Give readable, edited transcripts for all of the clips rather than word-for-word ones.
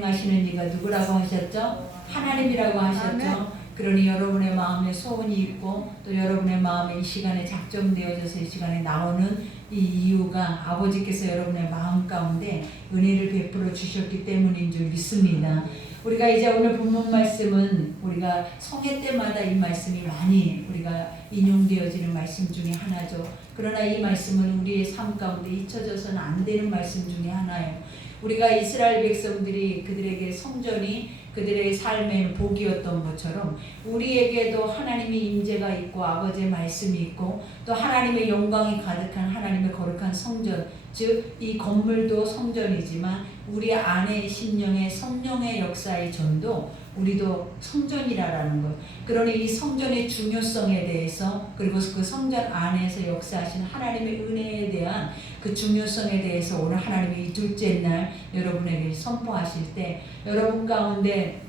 하시는 이가 누구라고 하셨죠? 하나님이라고 하셨죠? 그러니 여러분의 마음에 소원이 있고 또 여러분의 마음에 이 시간에 작정되어져서 이 시간에 나오는 이 이유가 아버지께서 여러분의 마음 가운데 은혜를 베풀어 주셨기 때문인 줄 믿습니다. 우리가 이제 오늘 본문 말씀은 우리가 성회 때마다 이 말씀이 많이 우리가 인용되어지는 말씀 중에 하나죠. 그러나 이 말씀은 우리의 삶 가운데 잊혀져서는 안 되는 말씀 중에 하나예요. 우리가 이스라엘 백성들이 그들에게 성전이 그들의 삶의 복이었던 것처럼 우리에게도 하나님의 임재가 있고 아버지의 말씀이 있고 또 하나님의 영광이 가득한 하나님의 거룩한 성전, 즉 이 건물도 성전이지만 우리 안에 심령의 성령의 역사의 전도 우리도 성전이라는 것. 그러니 이 성전의 중요성에 대해서 그리고 그 성전 안에서 역사하신 하나님의 은혜에 대한 그 중요성에 대해서 오늘 하나님이 이 둘째 날 여러분에게 선포하실 때 여러분 가운데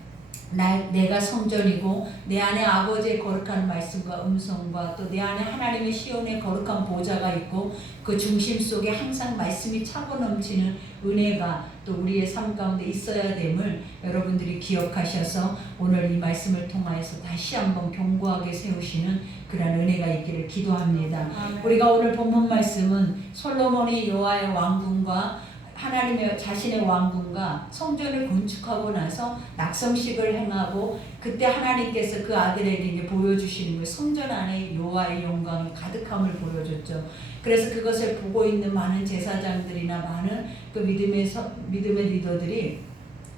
내가 성전이고 내 안에 아버지의 거룩한 말씀과 음성과 또 내 안에 하나님의 시온의 거룩한 보좌가 있고 그 중심 속에 항상 말씀이 차고 넘치는 은혜가 또 우리의 삶 가운데 있어야 됨을 여러분들이 기억하셔서 오늘 이 말씀을 통하여서 다시 한번 견고하게 세우시는 그런 은혜가 있기를 기도합니다. 우리가 오늘 본문 말씀은 솔로몬이 여호와의 왕궁과 하나님의 자신의 왕궁과 성전을 건축하고 나서 낙성식을 행하고 그때 하나님께서 그 아들에게 이제 보여주시는 그 성전 안에 여호와의 영광이 가득함을 보여줬죠. 그래서 그것을 보고 있는 많은 제사장들이나 많은 그 믿음의 리더들이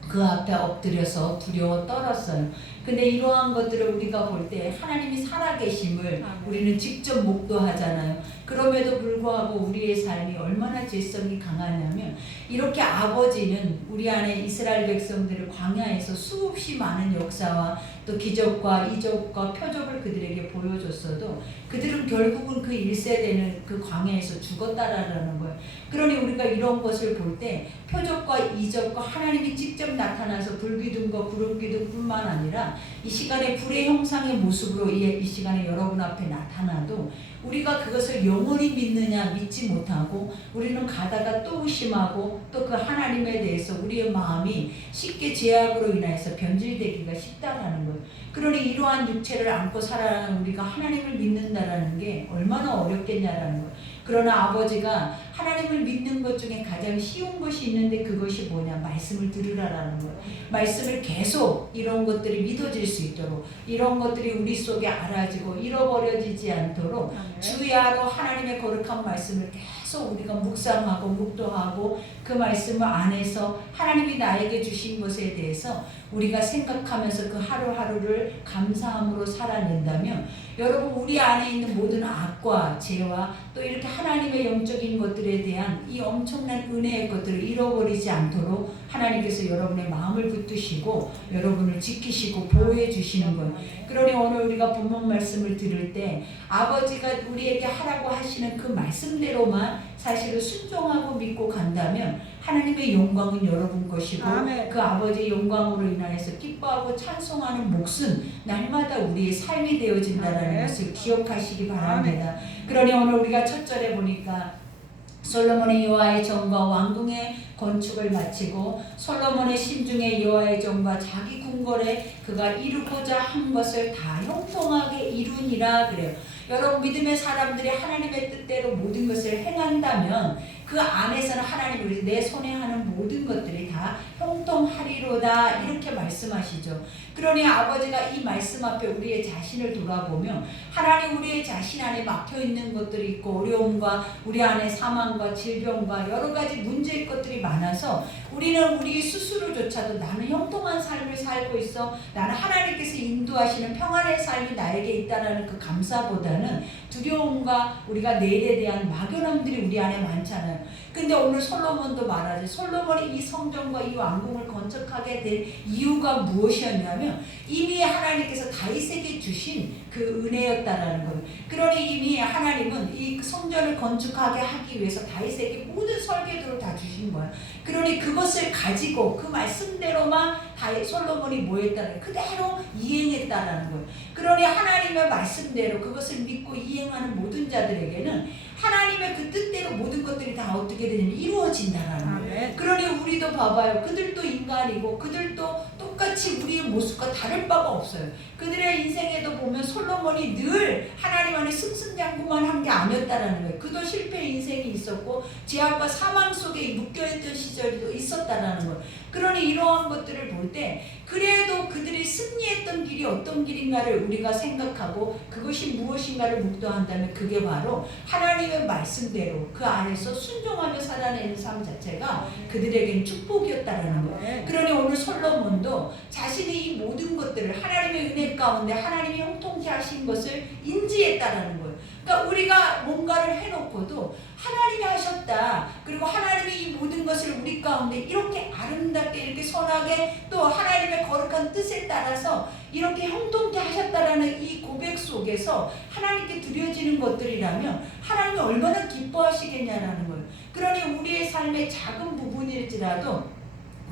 그 앞에 엎드려서 두려워 떨었어요. 근데 이러한 것들을 우리가 볼 때 하나님이 살아계심을 우리는 직접 목도하잖아요. 그럼에도 불구하고 우리의 삶이 얼마나 질성이 강하냐면 이렇게 아버지는 우리 안에 이스라엘 백성들을 광야에서 수없이 많은 역사와 또 기적과 이적과 표적을 그들에게 보여줬어도 그들은 결국은 그 1세대는 그 광야에서 죽었다라는 거예요. 그러니 우리가 이런 것을 볼 때 표적과 이적과 하나님이 직접 나타나서 불기둥과 구름기둥뿐만 아니라 이 시간에 불의 형상의 모습으로 이 시간에 여러분 앞에 나타나도 우리가 그것을 영원히 믿느냐 믿지 못하고 우리는 가다가 또 의심하고 또 그 하나님에 대해서 우리의 마음이 쉽게 죄악으로 인해서 변질되기가 쉽다라는 거예요. 그러니 이러한 육체를 안고 살아가는 우리가 하나님을 믿는다라는 게 얼마나 어렵겠냐라는 거예요. 그러나 아버지가 하나님을 믿는 것 중에 가장 쉬운 것이 있는데 그것이 뭐냐? 말씀을 들으라라는 거예요. 말씀을 계속 이런 것들이 믿어질 수 있도록 이런 것들이 우리 속에 알아지고 잃어버려지지 않도록 주야로 하나님의 거룩한 말씀을 계속 우리가 묵상하고 묵도하고 그 말씀 안에서 하나님이 나에게 주신 것에 대해서 우리가 생각하면서 그 하루하루를 감사함으로 살아낸다면 여러분 우리 안에 있는 모든 악과 죄와 또 이렇게 하나님의 영적인 것들에 대한 이 엄청난 은혜의 것들을 잃어버리지 않도록 하나님께서 여러분의 마음을 붙드시고 여러분을 지키시고 보호해 주시는 거예요. 그러니 오늘 우리가 본문 말씀을 들을 때 아버지가 우리에게 하라고 하시는 그 말씀대로만 사실은 순종하고 믿고 간다면 하나님의 영광은 여러분 것이고 그 아버지의 영광으로 인하여서 기뻐하고 찬송하는 몫은 날마다 우리의 삶이 되어진다는 것을 기억하시기 바랍니다. 그러니 오늘 우리가 첫 절에 보니까 솔로몬의 여호와의 정과 왕궁의 건축을 마치고 솔로몬의 심중에 여호와의 정과 자기 궁궐에 그가 이루고자 한 것을 다 형통하게 이루니라 그래요. 여러분 믿음의 사람들이 하나님의 뜻대로 모든 것을 행한다면 그 안에서는 하나님이 내 손에 하는 모든 것들이 다 형통하리로다 이렇게 말씀하시죠. 그러니 아버지가 이 말씀 앞에 우리의 자신을 돌아보면 하나님 우리의 자신 안에 막혀있는 것들이 있고 어려움과 우리 안에 사망과 질병과 여러 가지 문제의 것들이 많아서 우리는 우리 스스로조차도 나는 형통한 삶을 살고 있어 나는 하나님께서 인도하시는 평안의 삶이 나에게 있다는 그 감사보다는 두려움과 우리가 내일에 대한 막연함들이 우리 안에 많잖아요. 근데 오늘 솔로몬도 말하지 솔로몬이 이 성전과 이 왕궁을 건축하게 된 이유가 무엇이었냐면 이미 하나님께서 다윗에게 주신 그 은혜였다라는 거예요. 그러니 이미 하나님은 이 성전을 건축하게 하기 위해서 다윗에게 모든 설계도를 다 주신 거예요. 그러니 그것을 가지고 그 말씀대로만 솔로몬이 뭐 했다는 그대로 이행했다라는 거예요. 그러니 하나님의 말씀대로 그것을 믿고 이행하는 모든 자들에게는 하나님의 그 뜻대로 모든 것들이 다 어떻게 되냐면 이루어진다라는 거예요. 그러니 우리도 봐봐요. 그들도 인간이고 그들도 똑같이 우리의 모습과 다를 바가 없어요. 그들의 인생에도 보면 솔로몬이 늘 하나님 안에 승승장구만 한 게 아니었다라는 거예요. 그도 실패 인생이 있었고 죄악과 사망 속에 묶여있던 시절도 있었다라는 거예요. 그러니 이러한 것들을 볼 때 그래도 그들이 승리했던 길이 어떤 길인가를 우리가 생각하고 그것이 무엇인가를 묵도한다면 그게 바로 하나님의 말씀대로 그 안에서 순종하며 살아내는 삶 자체가 그들에겐 축복이었다라는 거예요. 그러니 오늘 솔로몬도 자신이 이 모든 것들을 하나님의 은혜 가운데 하나님이 형통케 하신 것을 인지했다라는 거예요. 그러니까 우리가 뭔가를 해놓고도 하나님이 하셨다. 그리고 하나님이 이 모든 것을 우리 가운데 이렇게 아름답게 이렇게 선하게 또 하나님의 거룩한 뜻에 따라서 이렇게 형통케 하셨다라는 이 고백 속에서 하나님께 드려지는 것들이라면 하나님이 얼마나 기뻐하시겠냐라는 거예요. 그러니 우리의 삶의 작은 부분일지라도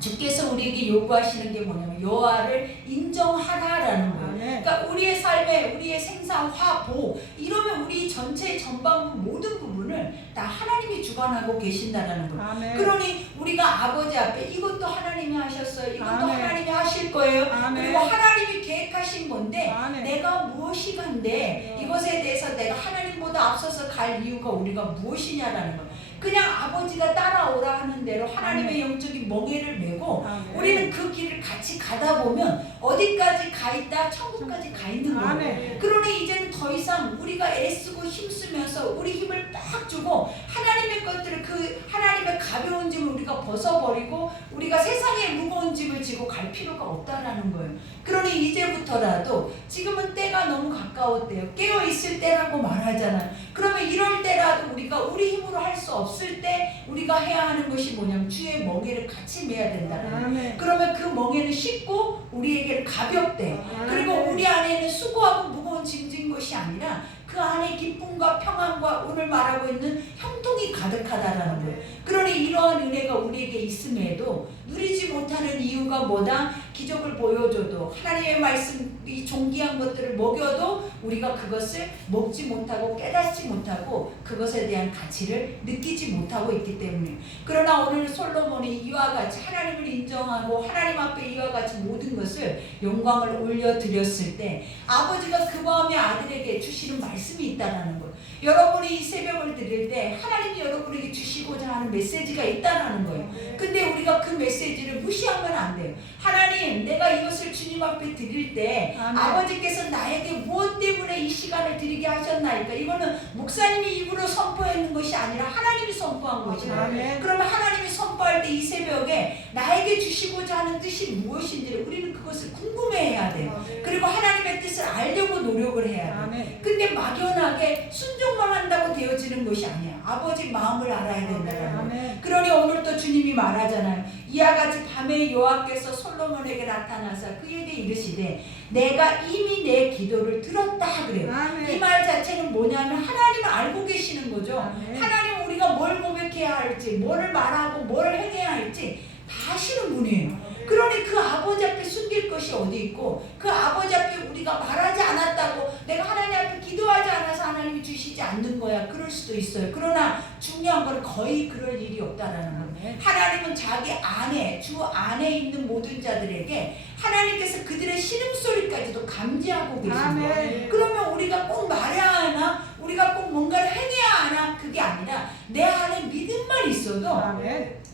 주께서 우리에게 요구하시는 게 뭐냐면 여호와를 인정하라라는 거예요. 그러니까 우리의 삶에 우리의 생사, 화, 보 이러면 우리 전체 전반부 모든 부분을 다 하나님이 주관하고 계신다라는 거예요. 아멘. 그러니 우리가 아버지 앞에 이것도 하나님이 하셨어요. 이것도 아멘. 하나님이 하실 거예요. 아멘. 그리고 하나님이 계획하신 건데 아멘. 내가 무엇이간데 이것에 대해서 내가 하나님보다 앞서서 갈 이유가 우리가 무엇이냐라는 거예요. 그냥 아버지가 따라오라 하는 대로 하나님의 영적인 멍에를 메고 우리는 그 길을 같이 가다 보면 어디까지 가 있다 천국까지 가 있는 거예요. 그러니 이제는 더 이상 우리가 애쓰고 힘쓰면서 우리 힘을 딱 주고 하나님의 것들을 그 하나님의 가벼운 짐을 우리가 벗어버리고 우리가 세상의 무거운 짐을 지고 갈 필요가 없다라는 거예요. 그러니 이제부터라도 지금은 때가 너무 가까웠대요. 깨어있을 때라고 말하잖아요. 그러면 이럴 때라도 우리가 우리 힘으로 할 수 없을 때 우리가 해야 하는 것이 뭐냐면 주의 멍에를 같이 메야 된다는 거예요. 그러면 그 멍에는 쉽고 우리에게는 가볍대. 그리고 우리 안에는 수고하고 무거운 짐진 것이 아니라 그 안에 기쁨과 평안과 오늘 말하고 있는 형통이 가득하다라는 거예요. 그러니 이러한 은혜가 우리에게 있음에도 누리지 못하는 이유가 뭐다? 기적을 보여줘도 하나님의 말씀 이 존귀한 것들을 먹여도 우리가 그것을 먹지 못하고 깨닫지 못하고 그것에 대한 가치를 느끼지 못하고 있기 때문에. 그러나 오늘 솔로몬이 이와 같이 하나님을 인정하고 하나님 앞에 이와 같이 모든 것을 영광을 올려드렸을 때 아버지가 그 마음의 아들에게 주시는 말씀이 있다라는 거예요. 여러분이 이 새벽을 드릴 때 하나님이 여러분에게 주시고자 하는 메시지가 있다라는 거예요. 근데 우리가 그 메시지를 무시하면 안 돼요. 하나님, 내가 이것을 주님 앞에 드릴 때 아버지께서 나에게 무엇 때문에 이 시간을 드리게 하셨나이까? 이거는 목사님이 입으로 선포하는 것이 아니라 하나님이 선포한 것이에요. 그러면 하나님이 선포할 때 이 새벽에 나에게 주시고자 하는 뜻이 무엇인지를 우리는 그것을 궁금해해야 돼요. 그리고 하나님의 뜻을 알려고 노력을 해야 돼요. 근데 막연하게 순종만 한다고 되어지는 것이 아니야. 아버지 마음을 알아야 된다는 거예요. 그러니 오늘 또 주님이 말하잖아요. 이와 같이 밤에 여호와께서 솔로몬에게 나타나서 그에게 이르시되 내가 이미 내 기도를 들었다 그래요. 이 말 자체는 뭐냐면 하나님을 알고 계시는 거죠. 하나님은 우리가 뭘 고백해야 할지 뭐를 말하고 뭘 행해야 할지 다 아시는 분이에요. 그러니 그 아버지 앞에 숨길 것이 어디 있고 그 아버지 앞에 우리가 말하지 않았다고 내가 하나님 앞에 기도하지 않아서 하나님이 주시지 않는 거야. 그럴 수도 있어요. 그러나 중요한 건 거의 그럴 일이 없다라는 거예요. 하나님은 자기 안에 주 안에 있는 모든 자들에게 하나님께서 그들의 신음소리까지도 감지하고 계신 거예요. 그러면 우리가 꼭 말해야 하나? 우리가 꼭 뭔가를 행해야 하나? 그게 아니라 내 안에 믿음만 있어도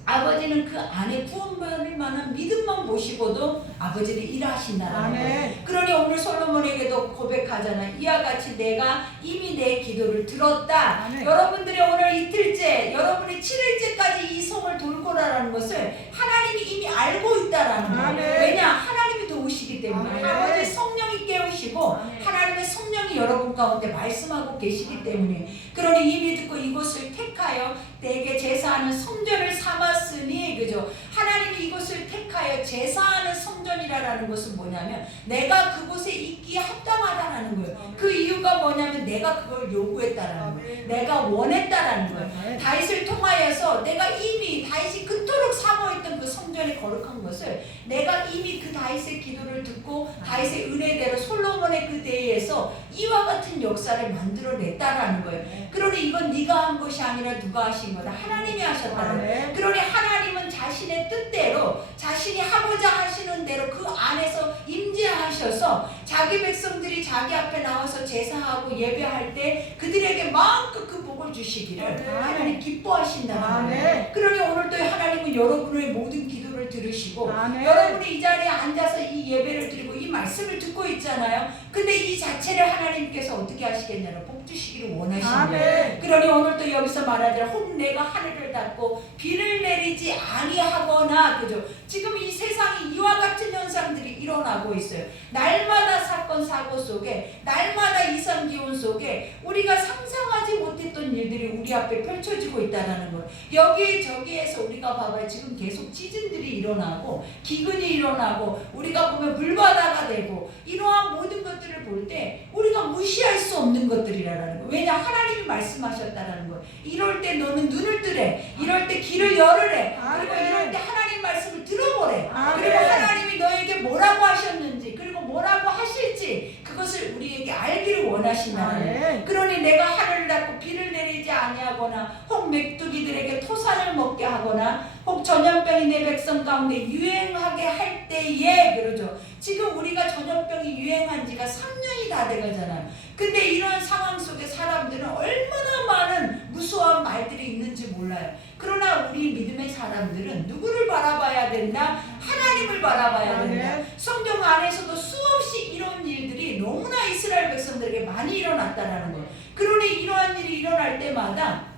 아버지는 그 안에 구원받을 만한 믿음만 보시고도 아버지는 일하신다는 거예요. 그러니 오늘 솔로몬에게도 고백하잖아요. 이와 같이 내가 이미 내 기도를 들었다. 여러분들이 오늘 이틀째, 여러분이 7일째까지 이 성을 돌고라라는 것을 하나님이 이미 알고 있다라는 거예요. 왜냐? 하나님이 도우시기 때문에. 아버지 성령이 깨우시고 하나님의 성령이 여러분 가운데 말씀하고 계시기 때문에. 그러니 이미 듣고 이곳을 택하여 내게 제사하는 성전을 삼았으니, 그죠? 하나님이 이곳을 택하여 제사하는 성전이라 아니라라는 것은 뭐냐면 내가 그곳에 있기에 합당하다라는 거예요. 그 이유가 뭐냐면 내가 그걸 요구했다라는 거예요. 내가 원했다라는 거예요. 다윗을 통하여서 내가 이미 다윗이 그토록 사모했던 그 성전의 거룩한 것을 내가 이미 그 다윗의 기도를 듣고 다윗의 은혜대로 솔로몬의 그 대회에서 이와 같은 역사를 만들어냈다라는 거예요. 그러니 이건 네가 한 것이 아니라 누가 하신 거다? 하나님이 하셨다는 거예요. 그러니 하나님은 자신의 뜻대로 자신이 하고자 하시는 대로 그 안에서 임재하셔서 자기 백성들이 자기 앞에 나와서 제사하고 예배할 때 그들에게 마음껏 그 복을 주시기를 하나님 기뻐하신다는 거예요. 그러니 오늘도 하나님은 여러분의 모든 기도를 들으시고 여러분이 이 자리에 앉아서 이 예배를 드리고 이 말씀을 듣고 있잖아요. 근데 이 자체를 하나님께서 어떻게 하시겠냐면 복 주시기를 원하시네요. 그러니 오늘도 여기서 말하자면 혹 내가 하늘을 닫고 비를 내리지 아니하거나, 그죠? 지금 이 세상에 이와 같은 현상들이 일어나고 있어요. 날마다 사건 사고 속에, 날마다 이상 기온 속에 우리가 상상하지 못했던 일들이 우리 앞에 펼쳐지고 있다는 거예요. 여기저기에서 우리가 봐봐요. 지금 계속 시즌들이 일어나고 기근이 일어나고 우리가 보면 물바다가 되고 이러한 모든 것들을 볼 때 우리가 무시할 수 없는 것들이라는 거예요. 왜냐? 하나님이 말씀하셨다라는 거예요. 이럴 때 너는 눈을 뜨래. 이럴 때 귀를 열으래. 그리고 이럴 때 하나님 말씀을 들어보래. 그리고 하나님이 너에게 뭐라고 하셨는지 그리고 뭐라고 하실지 그것을 우리에게 알기를 원하신다는 거예요. 그러니 내가 하늘을 닫고 비를 내리지 아니하거나 혹 메뚜기들에게 토산을 먹게 하거나 혹 전염병이 내 백성 가운데 유행하게 할 때에, 그러죠. 지금 우리가 전염병이 유행한 지가 3년이 다 돼가잖아요. 근데 이런 상황 속에 사람들은 얼마나 많은 무수한 말들이 있는지 몰라요. 그러나 우리 믿음의 사람들은 누구를 바라봐야 된다? 하나님을 바라봐야 된다. 성경 안에서도 수없이 이런 일들이 너무나 이스라엘 백성들에게 많이 일어났다라는 거예요. 그러니 이러한 일이 일어날 때마다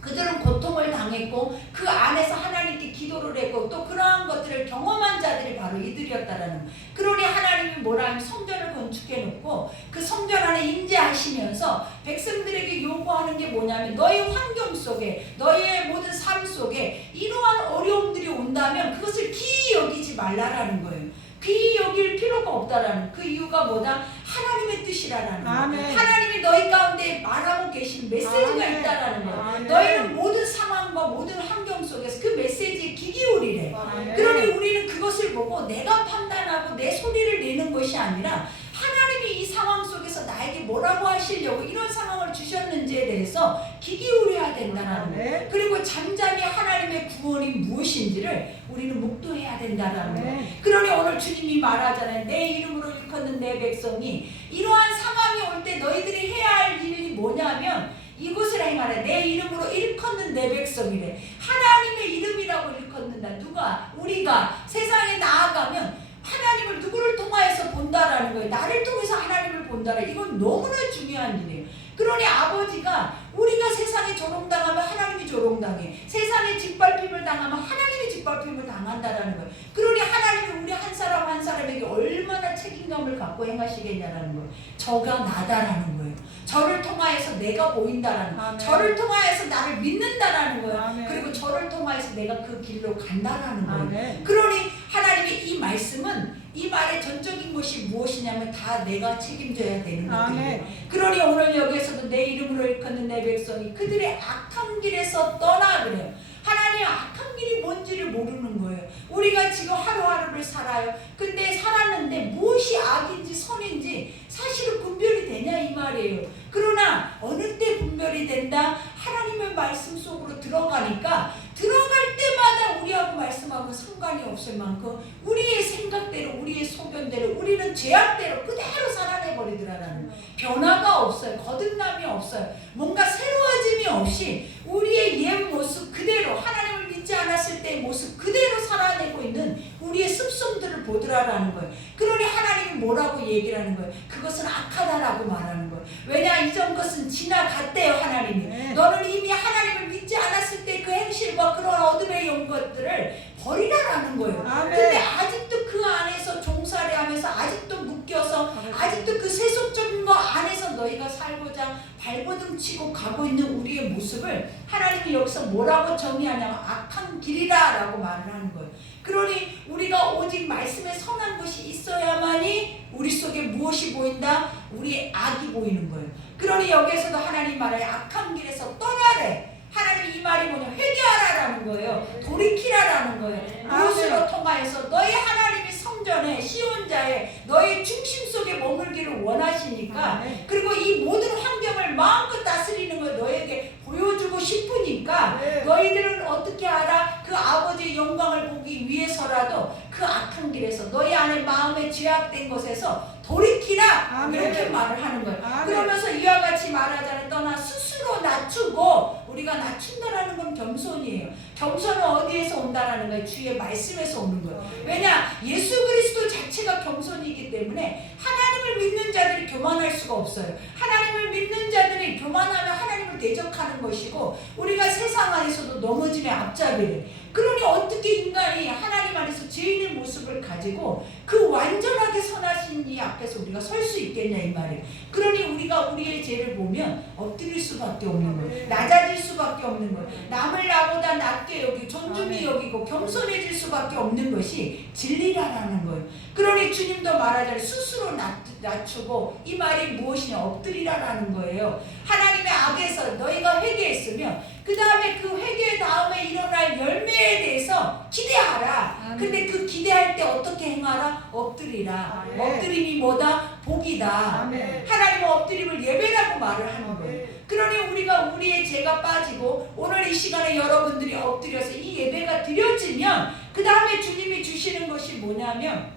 그들은 고통을 당했고 그 안에서 하나님께 기도를 했고 또 그러한 것들을 경험한 자들이 바로 이들이었다라는 거예요. 그러니 하나님이 뭐라 하면 성전을 건축해 놓고 그 성전 안에 임재하시면서 백성들에게 요구하는 게 뭐냐면 너희 환경 속에 너희의 모든 삶 속에 이러한 어려움들이 온다면 그것을 기이 여기지 말라라는 거예요. 귀히 여길 필요가 없다라는 그 이유가 뭐다? 하나님의 뜻이라는 거예요. 하나님이 너희 가운데 말하고 계신 메시지가 있다라는 거예요. 너희는 모든 상황과 모든 환경 속에서 그 메시지에 귀 기울이래. 그러니 우리는 그것을 보고 내가 판단하고 내 소리를 내는 것이 아니라 하나님이 이 상황 속에서 나에게 뭐라고 하시려고 이런 상황을 주셨는지에 대해서 귀 기울여야 된다는 거예요. 그리고 잠잠히 하나님의 구원이 무엇인지를 우리는 묵도해야 된다는 거예요. 그러니 오늘 주님이 말하잖아요. 내 이름으로 일컫는 내 백성이 이러한 상황이 올 때 너희들이 해야 할 일이 뭐냐면 이곳을 행하라. 내 이름으로 일컫는 내 백성이래. 하나님의 이름이라고 일컫는다. 누가? 우리가 세상에 나아가면 하나님을 누구를 통하여서 본다라는 거예요. 나를 통해서 하나님을 본다라. 이건 너무나 중요한 일이에요. 그러니 아버지가 우리가 세상에 조롱당하면 하나님이 조롱당해. 세상에 짓밟힘을 당하면 하나님이 짓밟힘을 당한다라는 거예요. 그러니 하나님이 우리 한 사람 한 사람에게 얼마나 책임감을 갖고 행하시겠냐라는 거예요. 저가 나다라는 거예요. 저를 통하여서 내가 보인다라는 거예요. 저를 통하여서 나를 믿는다라는 거예요. 그리고 저를 통하여서 내가 그 길로 간다라는 거예요. 그러니 하나님의 이 말씀은 이 말의 전적인 것이 무엇이냐면 다 내가 책임져야 되는 것들이에요. 그러니 오늘 여기에서도 내 이름으로 일컫는 내 백성이 그들의 악한 길에서 떠나 그래요. 하나님 악한 길이 뭔지를 모르는 거예요. 우리가 지금 하루하루를 살아요. 근데 살았는데 무엇이 악인지 선인지 사실은 분별이 되냐 이 말이에요. 그러나 어느 때 분별이 된다? 하나님의 말씀 속으로 들어가니까 들어갈 때마다 우리하고 말씀하고 상관이 없을 만큼 우리의 생각대로 우리의 소견대로 우리는 죄악대로 그대로 살아내버리더라는 변화가 없어요. 거듭남이 없어요. 뭔가 새로워짐이 없이 우리의 옛 모습 그대로 하나님을 믿지 않았을 때의 모습 그대로 살아내고 있는 우리의 습성들을 보더라라는 거예요. 그러니 하나님이 뭐라고 얘기를 하는 거예요? 그것은 악하다라고 말하는 거예요. 왜냐? 이전 것은 지나갔대요. 하나님이. 너는 이미 하나님을 믿지 않았을 때 그 행실과 그런 어둠의 용 것들을 버리라라는 거예요. 근데 아직도 그 안에서 종살이 하면서 아직도 묶여서 아직도 그 세속적인 거 안에서 너희가 살고자 발버둥 치고 가고 있는 우리의 모습을 하나님이 여기서 뭐라고 정의하냐면 악한 길이라 라고 말을 하는 거예요. 그러니 우리가 오직 말씀에 선한 것이 있어야만이 우리 속에 무엇이 보인다? 우리의 악이 보이는 거예요. 그러니 여기에서도 하나님 말하여 악한 길에서 떠나래. 하나님 이 말이 뭐냐? 회개하라라는 거예요. 돌이키라라는 거예요. 무엇으로 통하여서 너희 하나님이 성전에 시온자에 너희 중심 속에 머물기를 원하시니까, 그리고 이 모든 환경을 마음껏 다스리는 걸 너에게 보여주고 싶으니까 너희들은 어떻게 하라? 그 아버지의 영광을 보기 위해서라도 그 악한 길에서 너희 안에 마음에 죄악된 것에서 돌이키라. 이렇게 말을 하는 거예요. 그러면서 이와 같이 말하자면 떠나 스스로 낮추고, 우리가 낮춘다라는 건 겸손이에요. 겸손은 어디에서 온다라는 거예요? 주의 말씀에서 오는 거예요. 왜냐? 예수 그리스도 자체가 겸손이기 때문에 하나님을 믿는 자들이 교만할 수가 없어요. 하나님을 믿는 자들이 교만하면 하나님을 대적하는 것이고, 우리가 세상 안에서도 넘어짐의 앞잡이래. 그러니 어떻게 인간이 하나님 안에서 죄인의 모습을 가지고 그 완전하게 선하신 이 앞에서 우리가 설 수 있겠냐 이 말이에요. 그러니 우리가 우리의 죄를 보면 엎드릴 수밖에 없는 거예요. 낮아질 수밖에 없는 거예요. 남을 나보다 낮게 여기고 존중히 여기고 겸손해질 수밖에 없는 것이 진리라는 거예요. 그러니 주님도 말하자면 스스로 낮추고, 이 말이 무엇이냐? 엎드리라라는 거예요. 하나님의 악에서 너희가 회개했으면 그 다음에 그 회개 다음에 일어날 열매에 대해서 기대하라. 근데 그 기대할 때 어떻게 행하라? 엎드리라. 엎드림이 뭐다? 복이다. 하나님은 엎드림을 예배라고 말을 하는 거예요. 그러니 우리가 우리의 죄가 빠지고 오늘 이 시간에 여러분들이 엎드려서 이 예배가 드려지면 그 다음에 주님이 주시는 것이 뭐냐면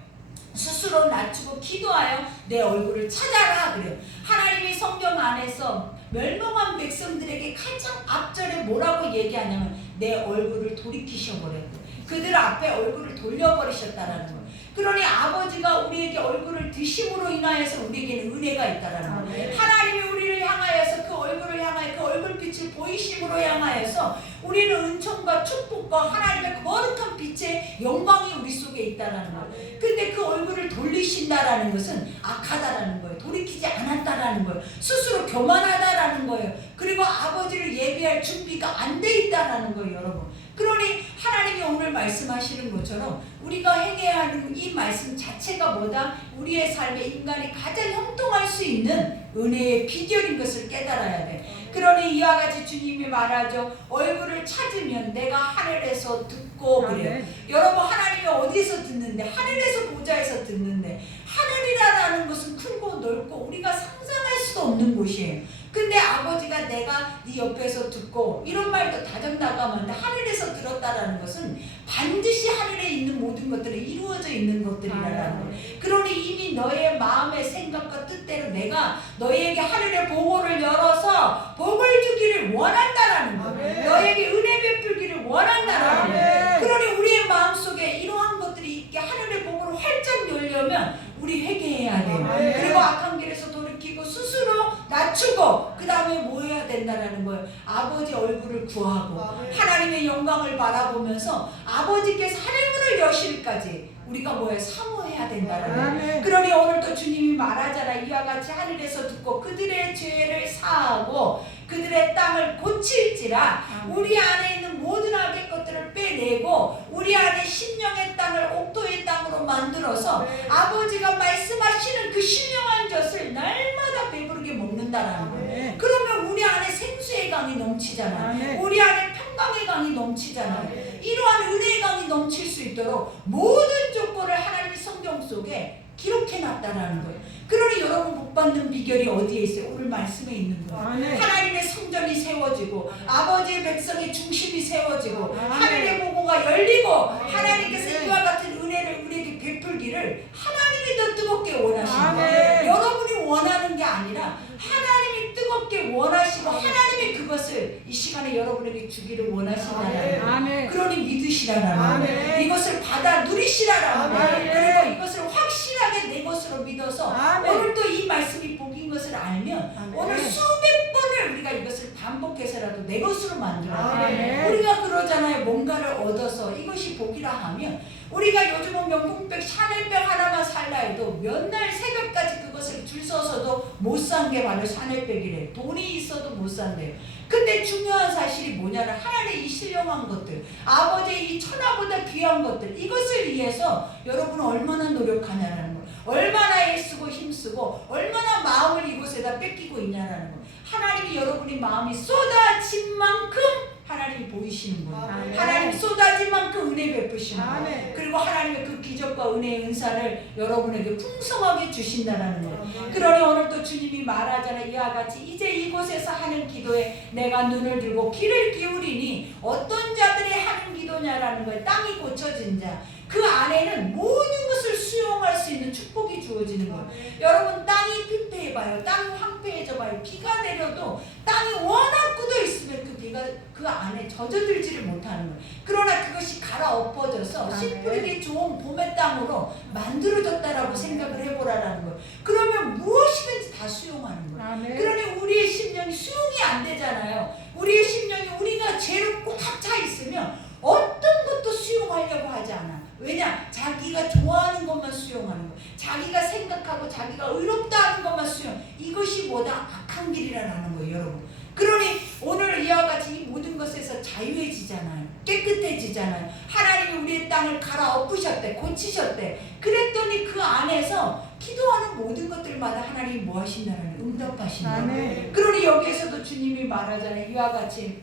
스스로 낮추고 기도하여 내 얼굴을 찾아라 그래요. 하나님이 성경 안에서 멸망한 백성들에게 가장 앞절에 뭐라고 얘기하냐면 내 얼굴을 돌이키셔버렸고 그들 앞에 얼굴을 돌려버리셨다라는 거예요. 그러니 아버지가 우리에게 얼굴을 드심으로 인하여서 우리에게는 은혜가 있다라는 거예요. 하나님이 우리를 향하여서 그 얼굴을 향하여 그 얼굴빛을 보이심으로 향하여서 우리는 은총과 축복과 하나님의 거룩한 빛의 영광이 우리 속에 있다라는 거예요. 근데 그 얼굴을 돌리신다라는 것은 악하다라는 거예요. 돌이키지 않았다라는 거예요. 스스로 교만하다라는 거예요. 그리고 아버지를 예배할 준비가 안 돼 있다라는 거예요, 여러분. 그러니 하나님이 오늘 말씀하시는 것처럼 우리가 행해야 하는 이 말씀 자체가 뭐다? 우리의 삶에 인간이 가장 형통할 수 있는 은혜의 비결인 것을 깨달아야 돼. 그러니 이와 같이 주님이 말하죠. 얼굴을 찾으면 내가 하늘에서 듣고 그래요. 여러분 하나님이 어디서 듣는데? 하늘에서 보좌에서 듣는데, 하늘이라는 것은 크고 넓고 우리가 상상할 수도 없는 곳이에요. 근데 아버지가 내가 네 옆에서 듣고 이런 말도 다정다감한데 하늘에서 들었다라는 것은 반드시 하늘에 있는 모든 것들이 이루어져 있는 것들이라는 거예요. 그러니 이미 너의 마음의 생각과 뜻대로 내가 너희에게 하늘의 보고를 열어서 복을 주기를 원한다라는 거예요. 너에게 은혜 베풀기를 원한다라는 거예요. 그러니 우리의 마음속에 이러한 것들이 있게 하늘의 보고를 활짝 열려면 우리 회개해야 돼요. 그리고 악한 길에서 돌이키고 스스로 낮추고 그 다음에 뭐 해야 된다라는 거예요. 아버지 얼굴을 구하고 하나님의 영광을 바라보면서 아버지께서 하늘문을 여실까지 우리가 뭐예요? 사모해야 된다라는 거예요. 그러니 오늘도 주님이 말하잖아. 이와 같이 하늘에서 듣고 그들의 죄를 사하고 그들의 땅을 고칠지라. 우리 안에 있는 모든 악의 것들을 빼내고 우리 안에 신령의 땅을 옥토의 땅으로 만들어서 아버지가 말씀하시는 그 신령한 젖을 날마다 배부르게 먹는다라는 거예요. 그러면 우리 안에 생수의 강이 넘치잖아요. 우리 안에 평강의 강이 넘치잖아요. 이러한 은혜의 강이 넘칠 수 있도록 모든 조건을 하나님의 성경 속에 기록해놨다라는 거예요. 그러니 여러분 복받는 비결이 어디에 있어요? 오늘 말씀에 있는 거예요. 하나님의 성전이 세워지고 아버지의 백성의 중심이 세워지고 하늘의 보고가 열리고 하나님께서 이와 같은 은혜를 우리에게 베풀기를 하나님이 더 뜨겁게 원하시는 거예요. 여러분이 원하는 게 아니라 하나님이 뜨겁게 원하시고 하나님이 그것을 이 시간에 여러분에게 주기를 원하신다는 거예요. 그러니 믿으시라는 거예요. 이것을 받아 누리시라는 거예요. 그리고 이것을 확실하게 내 것으로 믿어서 오늘도 이 말씀이 복인 것을 알면 오늘 수백 번을 우리가 이것을 반복해서라도 내 것으로 만들어요. 우리가 그러잖아요. 뭔가를 얻어서 이것이 복이라 하면 우리가 요즘은 명품백 샤넬백 하나만 살라 해도 하더라도 몇 날 새벽까지 그것을 줄 서서도 못 산 게 바로 샤넬백이래. 돈이 있어도 못 산대요. 근데 중요한 사실이 뭐냐면 하나님의 이 신령한 것들, 아버지의 이 천하보다 귀한 것들, 이것을 위해서 여러분은 얼마나 노력하냐라는 거, 얼마나 애쓰고 힘쓰고 얼마나 마음을 이곳에다 뺏기고 있냐라는 거. 하나님이 여러분이 마음이 쏟아진 만큼 하나님이 보이시는 거예요. 아멘. 하나님 쏟아진 만큼 은혜 베푸시는 거예요. 아멘. 그리고 하나님의 그 기적과 은혜의 은사를 여러분에게 풍성하게 주신다라는 거예요. 아멘. 그러니 오늘 또 주님이 말하잖아요. 이와 같이 이제 이곳에서 하는 기도에 내가 눈을 들고 귀를 기울이니 어떤 자들이 하는 기도냐라는 거예요. 땅이 고쳐진 자, 그 안에는 모든 것을 수용할 수 있는 축복이 주어지는 거예요. 여러분, 땅이 피폐해봐요. 땅이 황폐해져봐요. 비가 내려도 땅이 워낙 굳어 있으면 그 비가 그 안에 젖어들지를 못하는 거예요. 그러나 그것이 갈아엎어져서 씨 뿌리기 좋은 봄의 땅으로 만들어졌다라고 생각을 해보라라는 거예요. 그러면 무엇이든지 다 수용하는 거예요. 아멘. 그러니 우리의 심령이 수용이 안 되잖아요. 우리의 심령이 우리가 죄로 꽉 차 있으면 어떤 것도 수용하려고 하지 않아. 왜냐? 자기가 좋아하는 것만 수용하는 거. 자기가 생각하고 자기가 의롭다 하는 것만 수용. 이것이 뭐다? 악한 길이라는 거예요, 여러분. 그러니 오늘 이와 같이 이 모든 것에서 자유해지잖아요. 깨끗해지잖아요. 하나님이 우리의 땅을 갈아엎으셨대, 고치셨대. 그랬더니 그 안에서 기도하는 모든 것들마다 하나님이 뭐 하신다는 응답하신다. 그러니 여기에서도 주님이 말하잖아요. 이와 같이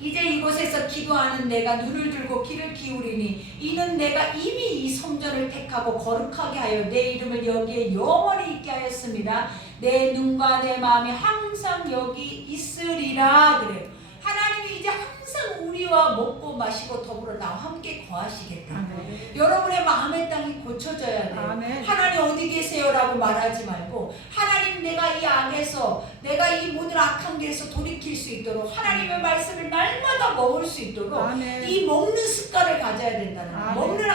이제 이곳에서 기도하는 내가 눈을 들고 귀를 기울이니 이는 내가 이미 이 성전을 택하고 거룩하게 하여 내 이름을 여기에 영원히 있게 하였습니다. 내 눈과 내 마음이 항상 여기 있으리라. 그래요. 하나님이 이제 항상 우리와 먹고 마시고 더불어 나와 함께 거하시겠다. 아멘. 여러분의 마음의 땅이 고쳐져야 돼요. 아멘. 하나님 어디 계세요라고 말하지 말고 하나님 내가 이 악에서 내가 이 모든 악한 길에서 돌이킬 수 있도록 하나님의 말씀을 날마다 먹을 수 있도록 아멘. 이 먹는 습관을 가져야 된다는 거예요. 아멘. 먹는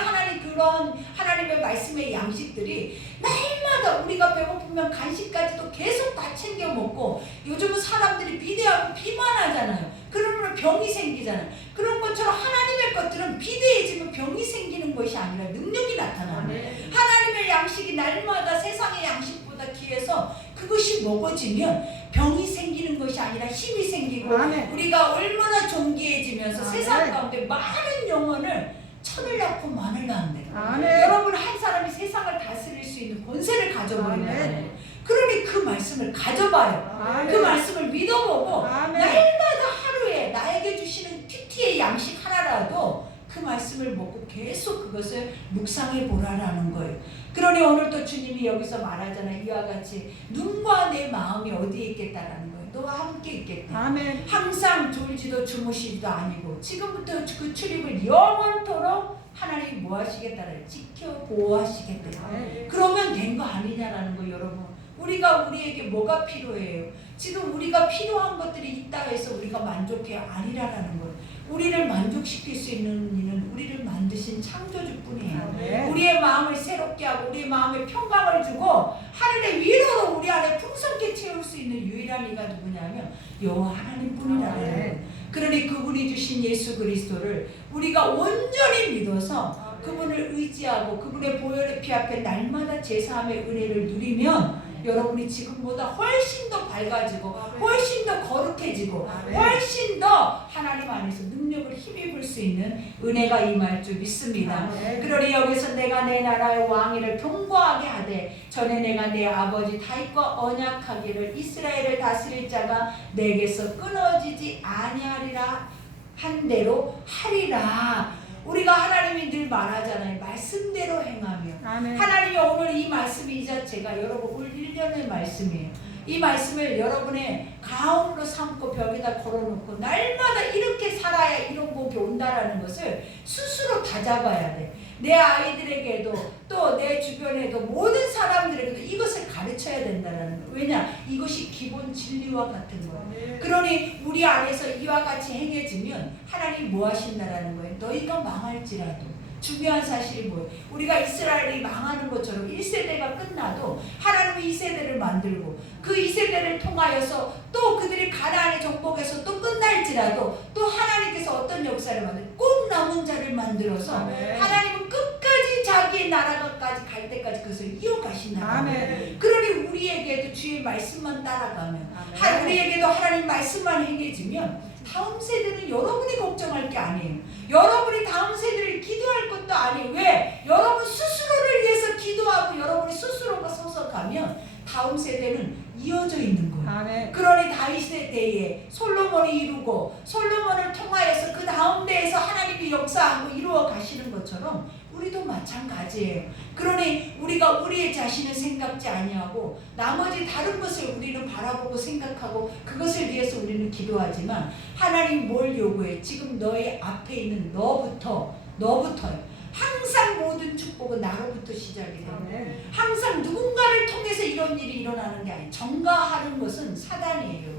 그런 하나님의 말씀의 양식들이 날마다 우리가 배고프면 간식까지도 계속 다 챙겨 먹고 요즘은 사람들이 비대하고 비만하잖아요. 그러면 병이 생기잖아요. 그런 것처럼 하나님의 것들은 비대해지면 병이 생기는 것이 아니라 능력이 나타나는 거예요. 하나님의 양식이 날마다 세상의 양식보다 귀해서 그것이 먹어지면 병이 생기는 것이 아니라 힘이 생기고 아멘. 우리가 얼마나 존귀해지면서 아멘. 세상 가운데 많은 영혼을 천을 낳고 만을 낳는데 아멘. 여러분 한 사람이 세상을 다스릴 수 있는 권세를 가져버린다는 거예요. 그러니 그 말씀을 가져봐요. 아멘. 그 말씀을 믿어보고 아멘. 날마다 하루에 나에게 주시는 큐티의 양식 하나라도 그 말씀을 먹고 계속 그것을 묵상해 보라라는 거예요. 그러니 오늘 또 주님이 여기서 말하잖아요. 이와 같이 눈과 내 마음이 어디에 있겠다라는 거예요. 너와 함께 있겠다. 아멘. 항상 졸지도 주무시지도 아니고 지금부터 그 출입을 영원토록 하나님이 뭐 하시겠다는 지켜 보호하시겠다. 그러면 된 거 아니냐라는 거 여러분. 우리에게 뭐가 필요해요? 지금 우리가 필요한 것들이 있다 해서 우리가 만족해야 아니라는 거예요. 우리를 만족시킬 수 있는 이는 우리를 만드신 창조주뿐이에요. 우리의 마음을 새롭게 하고 우리의 마음에 평강을 주고 하늘의 위로로 우리 안에 풍성케 채울 수 있는 유일한 이가 누구냐면 여호와 하나님뿐이라는 거예요. 그러니 그분이 주신 예수 그리스도를 우리가 온전히 믿어서 그분을 의지하고 그분의 보혈의 피 앞에 날마다 제사함의 은혜를 누리면 여러분이 지금보다 훨씬 더 밝아지고 훨씬 더 거룩해지고 훨씬 더 하나님 안에서 능력을 힘입을 수 있는 은혜가 임할 줄 믿습니다. 그러니 여기서 내가 내 나라의 왕위를 견고하게 하되 전에 내가 내 아버지 다윗과 언약하기를 이스라엘을 다스릴 자가 내게서 끊어지지 아니하리라 한 대로 하리라. 우리가 하나님이 늘 말하잖아요. 말씀대로 행하며. 아멘. 하나님이 오늘 이 말씀이 이 자체가 여러분 올 1년의 말씀이에요. 이 말씀을 여러분의 가온으로 삼고 벽에다 걸어놓고 날마다 이렇게 살아야 이런 복이 온다라는 것을 스스로 다잡아야 돼. 내 아이들에게도 또 내 주변에도 모든 사람들에게도 이것을 가르쳐야 된다는 거예요. 왜냐? 이것이 기본 진리와 같은 거예요. 그러니 우리 안에서 이와 같이 행해지면 하나님이 뭐 하신다라는 거예요. 너희가 망할지라도 중요한 사실이 뭐예요? 우리가 이스라엘이 망하는 것처럼 1세대가 끝나도 하나님이 2세대를 만들고 그 2세대를 통하여서 또 그들이 가나안의 정복에서 또 끝날지라도 또 하나님께서 어떤 역사를 만들고 꼭 남은 자를 만들어서 하나님은 끝까지 자기의 나라가까지 갈 때까지 그것을 이어가신다는 거예요. 아멘. 그러니 우리에게도 주의 말씀만 따라가면, 아멘. 우리에게도 하나님 말씀만 행해지면 다음 세대는 여러분이 걱정할 게 아니에요. 여러분이 다음 세대를 기도할 것도 아니에요. 왜? 여러분 스스로를 위해서 기도하고 여러분이 스스로가 서서 가면 다음 세대는 이어져 있는 거예요. 아멘. 그러니 다윗의 때에 솔로몬이 이루고 솔로몬을 통하여서 그 다음 대에서 하나님이 역사하고 이루어 가시는 것처럼 우리도 마찬가지예요. 그러니 우리가 우리의 자신을 생각지 아니하고 나머지 다른 것을 우리는 바라보고 생각하고 그것을 위해서 우리는 기도하지만 하나님 뭘 요구해? 지금 너의 앞에 있는 너부터요. 항상 모든 축복은 나로부터 시작이 돼요. 항상 누군가를 통해서 이런 일이 일어나는 게 아니에요. 전가하는 것은 사단이에요.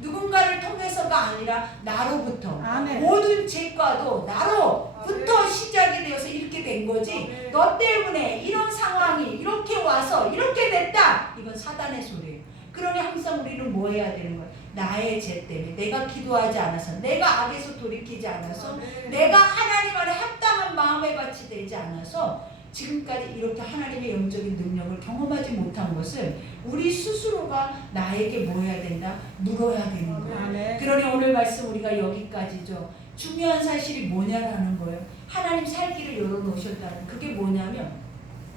누군가를 통해서가 아니라 나로부터. 아멘. 모든 죄과도 나로부터 시작이 되어서 이렇게 된 거지. 너 때문에 이런 상황이 이렇게 와서 이렇게 됐다. 이건 사단의 소리예요. 그러니 항상 우리는 뭐 해야 되는 거예요? 나의 죄 때문에 내가 기도하지 않아서, 내가 악에서 돌이키지 않아서, 내가 하나님 안에 합당한 마음의 밭이 되지 않아서 지금까지 이렇게 하나님의 영적인 능력을 경험하지 못한 것을 우리 스스로가 나에게 뭐 해야 된다? 물어야 되는 거예요. 그러니 오늘 말씀 우리가 여기까지죠. 중요한 사실이 뭐냐라는 거예요. 하나님 살기를 열어놓으셨다는, 그게 뭐냐면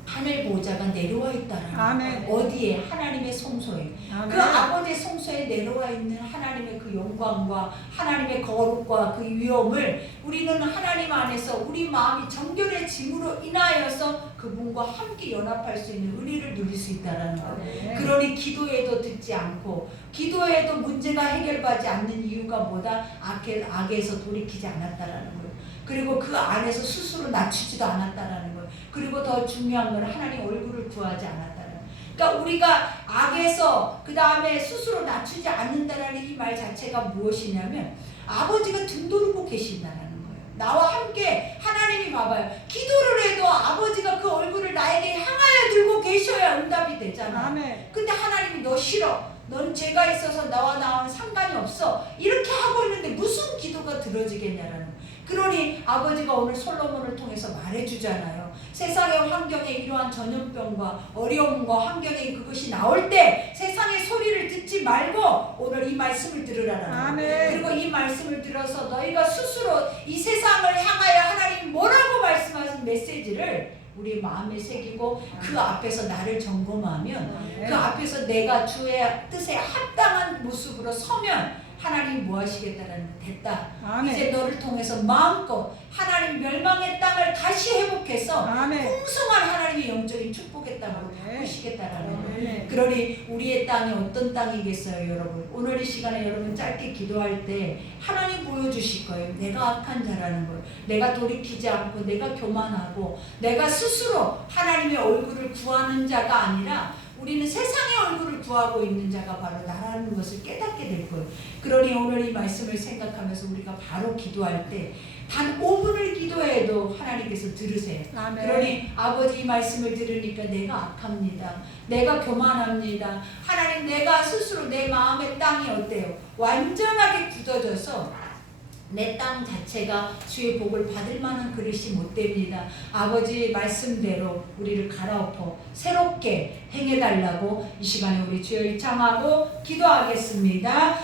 하늘 보좌가 내려와 있다는 아멘. 어디에? 하나님의 성소에. 아멘. 그 아버지의 성소에 내려와 있는 하나님의 그 영광과 하나님의 거룩과 그 위엄을 우리는 하나님 안에서 우리 마음이 정결해짐으로 인하여서 그분과 함께 연합할 수 있는 은혜를 누릴 수 있다는 거예요. 그러니 기도에도 듣지 않고 기도에도 문제가 해결되지 않는 이유가 뭐다? 악에서 돌이키지 않았다라는 거예요. 그리고 그 안에서 스스로 낮추지도 않았다라는 거예요. 그리고 더 중요한 건 하나님 얼굴을 구하지 않았다라는 거예요. 그러니까 우리가 악에서 그 다음에 스스로 낮추지 않는다라는 이 말 자체가 무엇이냐면 아버지가 등 돌리고 계신다라는 거예요. 나와 함께 하나님이 봐봐요. 기도를 해도 아버지가 그 얼굴을 나에게 향하여 들고 계셔야 응답이 되잖아. 아멘. 근데 하나님이 너 싫어. 넌 죄가 있어서 나와 나와는 상관이 없어. 이렇게 하고 있는데 무슨 기도가 들어지겠냐라는 거예요. 그러니 아버지가 오늘 솔로몬을 통해서 말해주잖아요. 세상의 환경에 이러한 전염병과 어려움과 환경에 그것이 나올 때 세상의 소리를 듣지 말고 오늘 이 말씀을 들으라는 거예요. 그리고 이 말씀을 들어서 너희가 스스로 이 세상을 향하여 하나님 뭐라고 말씀하신 메시지를 우리 마음에 새기고 그 앞에서 나를 점검하면 그 앞에서 내가 주의 뜻에 합당한 모습으로 서면 하나님 뭐 하시겠다라는 거 됐다. 아멘. 이제 너를 통해서 마음껏 하나님 멸망의 땅을 다시 회복해서 아멘. 풍성한 하나님의 영적인 축복의 땅으로 아멘. 바꾸시겠다라는 거. 아멘. 그러니 우리의 땅이 어떤 땅이겠어요, 여러분? 오늘 이 시간에 여러분 짧게 기도할 때 하나님 보여주실 거예요. 내가 악한 자라는 걸. 내가 돌이키지 않고 내가 교만하고 내가 스스로 하나님의 얼굴을 구하는 자가 아니라 우리는 세상의 얼굴을 구하고 있는 자가 바로 나라는 것을 깨닫게 될 거예요. 그러니 오늘 이 말씀을 생각하면서 우리가 바로 기도할 때 단 5분을 기도해도 하나님께서 들으세요. 아멘. 그러니 아버지 이 말씀을 들으니까 내가 악합니다. 내가 교만합니다. 하나님 내가 스스로 내 마음의 땅이 어때요? 완전하게 굳어져서 내 땅 자체가 주의 복을 받을 만한 그릇이 못 됩니다. 아버지 말씀대로 우리를 갈아엎어 새롭게 행해달라고 이 시간에 우리 주여 청하고 기도하겠습니다.